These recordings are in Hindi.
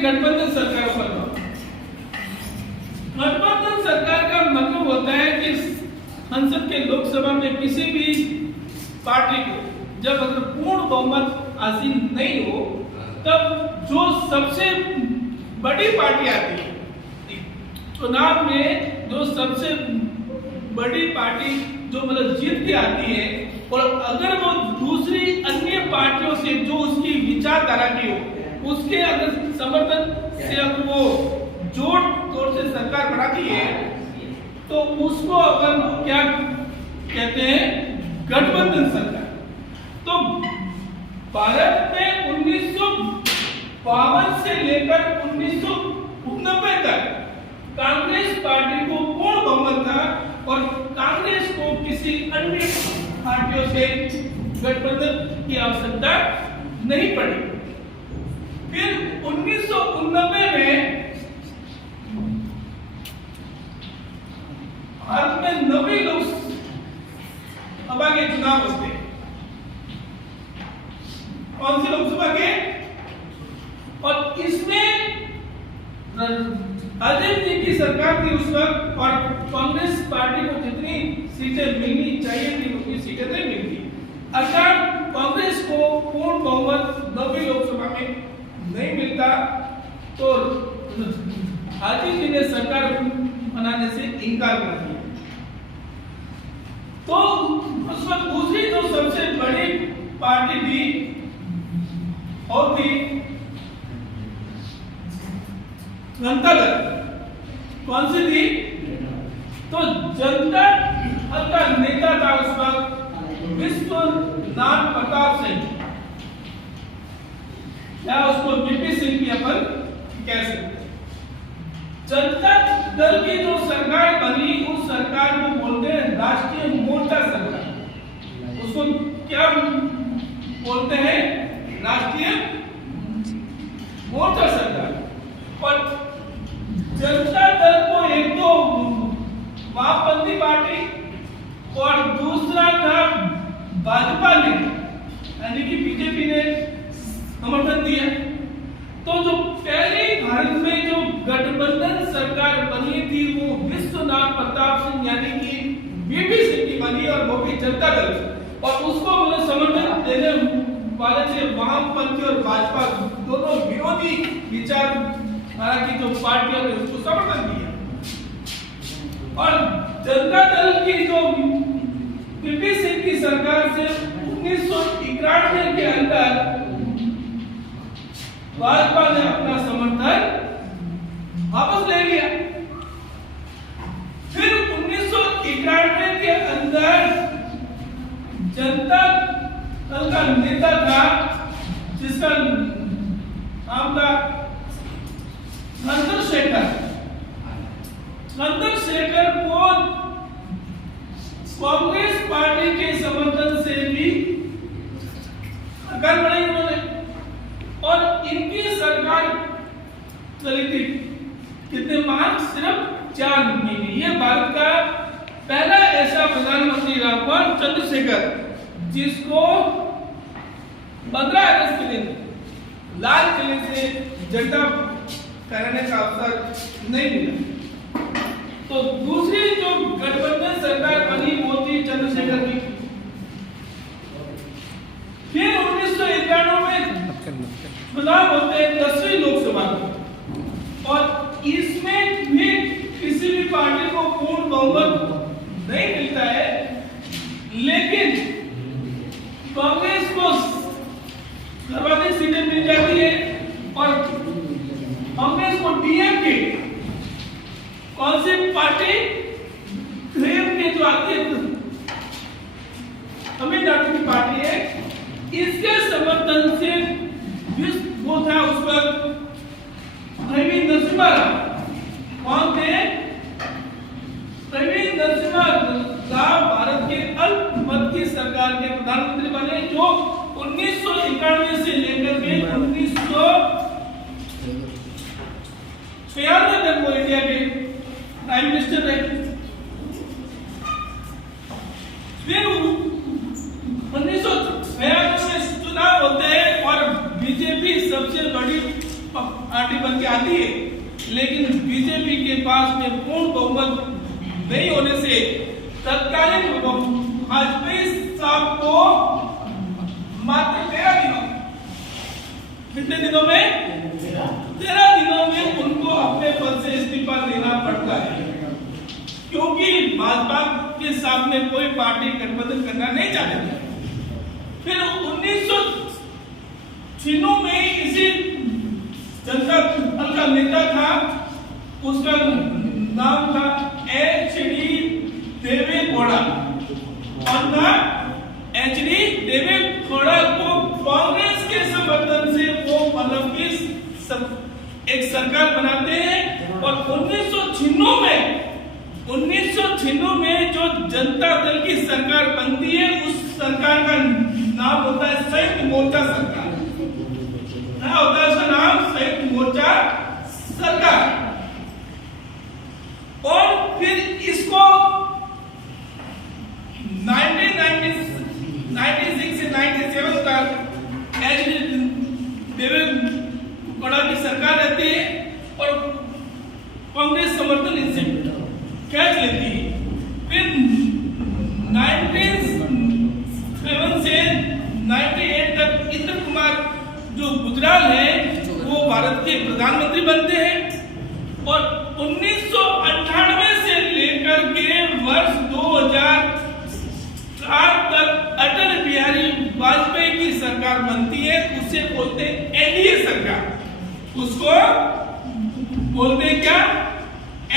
गठबंधन सरकार पर। गठबंधन सरकार का मतलब होता है कि संसद के लोकसभा में किसी भी पार्टी को जब अगर पूर्ण बहुमत हासिल नहीं हो, तब जो सबसे बड़ी पार्टी आती है चुनाव में, जो सबसे बड़ी पार्टी जो मतलब जीत के आती है, और अगर वो दूसरी अन्य पार्टियों से जो उसकी विचारधारा की हो, उसके अगर समर्थन से अगर वो जोड़ तोड़ से सरकार बनाती है, तो उसको अपन क्या कहते हैं, गठबंधन सरकार। तो भारत में 1952 से लेकर 1990 तक कांग्रेस पार्टी को पूर्ण बहुमत था और कांग्रेस को किसी अन्य पार्टियों से गठबंधन की आवश्यकता नहीं पड़ी। फिर 1989 में भारत में 9वीं लोकसभा के चुनाव होते हैं। कौन सी लोकसभा के? और इसमें राजीव जी की सरकार थी उस वक्त, और कांग्रेस पार्टी को जितनी सीटें मिलनी चाहिए थी उतनी सीटें नहीं मिलती। अर्थात कांग्रेस को पूर्ण बहुमत 9वीं लोकसभा में नहीं मिलता, तो राजीव जी ने सरकार बनाने से इनकार कर दिया। तो उस वक्त दूसरी जो सबसे बड़ी पार्टी थी और थी जनता दल। कौन सी थी? तो जनता दल का नेता था उस वक्त विश्वनाथ प्रताप सिंह, या उसको वीपी सिंह की अपन कह सकते। जनता दल की जो सरकार बनी, उस सरकार को बोलते हैं राष्ट्रीय मोर्चा सरकार। उसको क्या बोलते हैं? राष्ट्रीय मोर्चा सरकार। और जनता दल को एक तो वामपंथी पार्टी और दूसरा था भाजपा ने, यानी कि बीजेपी ने समर्थन दिया। तो जो पहली भारत में जो गठबंधन सरकार बनी थी वो विश्वनाथ प्रताप सिंह यानी कि वीपी सिंह की बनी, और वो भी जनता दल। और उसको मतलब समर्थन देने वाले थे वामपंथी और भाजपा, दोनों विरोधी विचारधारा की जो पार्टियां ने उसको समर्थन दिया। और जनता दल की जो वीपी सिंह की सरकार से 1991 के अंदर भाजपा ने अपना समर्थन वापस ले लिया। फिर 1991 के अंदर जनता दल का नेता था जिसका नाम था चंद्रशेखर। चंद्रशेखर को कांग्रेस पार्टी के समर्थन से भी सरकार बनाई उन्होंने, और इनकी सरकार चली थी कितने माह? सिर्फ 4 महीने। ये भारत का पहला ऐसा प्रधानमंत्री रहा कौन? चंद्रशेखर, जिसको 15 अगस्त के दिन लाल किले से झंडा फहराने का अवसर नहीं मिला। तो दूसरी जो गठबंधन सरकार बनी वो थी चंद्रशेखर की। फिर 1991 में चुनाव होते हैं 10वीं लोकसभा में, और इसमें भी किसी भी पार्टी को पूर्ण बहुमत नहीं मिलता है, लेकिन कांग्रेस को सर्वाधिक सीटें मिल जाती है। और कांग्रेस को डीएमके, कौन सी पार्टी? डीएमके जो आती है तमिलनाडु की पार्टी है, इसके समर्थन से वो था उस पर प्रवीण नरसिम्हा राव। कौन थे? प्रवीण नरसिम्हा राव भारत के अल्पमत की सरकार के प्रधानमंत्री बने, जो 1991 से लेकर के 1996 तक वो इंडिया के प्राइम मिनिस्टर रहे। फिर 1996 में चुनाव होते हैं और पार्टी बन के आती है, लेकिन बीजेपी के पास में पूर्ण बहुमत नहीं होने से तत्कालीन वाजपेयी साहब को मात्र 13 दिनों, कितने दिनों में, 13 दिनों में उनको अपने पद से इस्तीफा देना पड़ता है, क्योंकि भाजपा के साथ में कोई पार्टी गठबंधन करना नहीं चाहती। फिर 1996 में इसी जनता दल का नेता था, उसका नाम था एच.डी. देवे गौड़ा, और एच.डी. देवे गौड़ा को कांग्रेस के समर्थन से वो मतलब कि एक सरकार बनाते हैं। और 1996 में जो जनता दल की सरकार बनती है, उस सरकार का नाम होता है संयुक्त मोर्चा सरकार। क्या होता है उसका नाम? संयुक्त मोर्चा सरकार। और फिर इसको 1996 से 97 तक एच.डी. देवे गौड़ा की सरकार रहती है और कांग्रेस समर्थन इनसे कैच लेती है। फिर 1997 से 98 तक इंद्र कुमार जो गुजराल है वो भारत के प्रधानमंत्री बनते हैं। और 1998 से लेकर के वर्ष 2004 तक अटल बिहारी वाजपेयी की सरकार बनती है, उसे बोलते हैं एनडीए सरकार। उसको बोलते हैं क्या?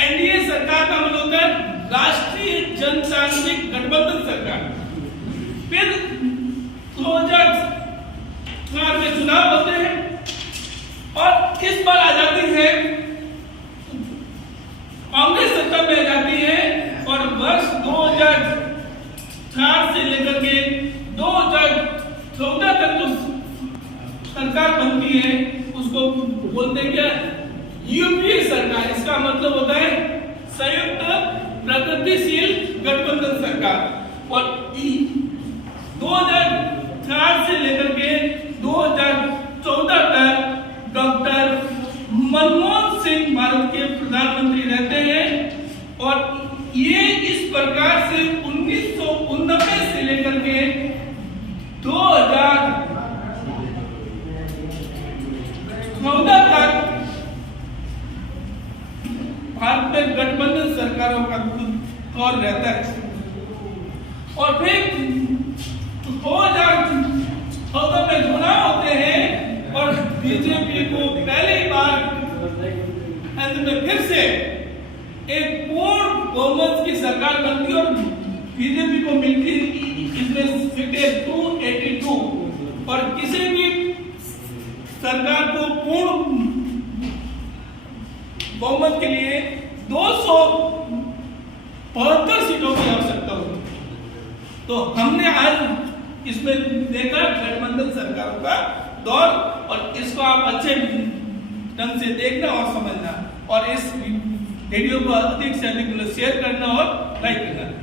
एनडीए सरकार का मतलब होता है राष्ट्रीय जनतांत्रिक गठबंधन सरकार। फिर 2004 में चुनाव होते हैं और इस बार आ जाती है कांग्रेस सत्ता में आ जाती है। और वर्ष 2004 से लेकर के 2014 तक जो सरकार बनती है उसको बोलते हैं क्या? यूपीए सरकार। इसका मतलब होता है संयुक्त प्रगतिशील गठबंधन सरकार। और 2004 से लेकर के 2014 तक डॉक्टर मनमोहन सिंह भारत के प्रधानमंत्री रहते हैं। और ये इस प्रकार से 1989 से लेकर के 2014 तक भारत में गठबंधन सरकारों का दौर रहता है। और फिर 2014 में चुनाव होते हैं और बीजेपी को पहली बार अंत में फिर से एक पूर्ण बहुमत की सरकार बनती है और बीजेपी को मिलती इसमें सीटें 282। और किसी भी सरकार को पूर्ण बहुमत के लिए 272 सीटों की आवश्यकता होती है। तो हमने आज इसमें देखा गठबंधन सरकारों का दौर, और इसको आप अच्छे ढंग से देखना और समझना, और इस वीडियो को अधिक से अधिक शेयर करना और लाइक करना।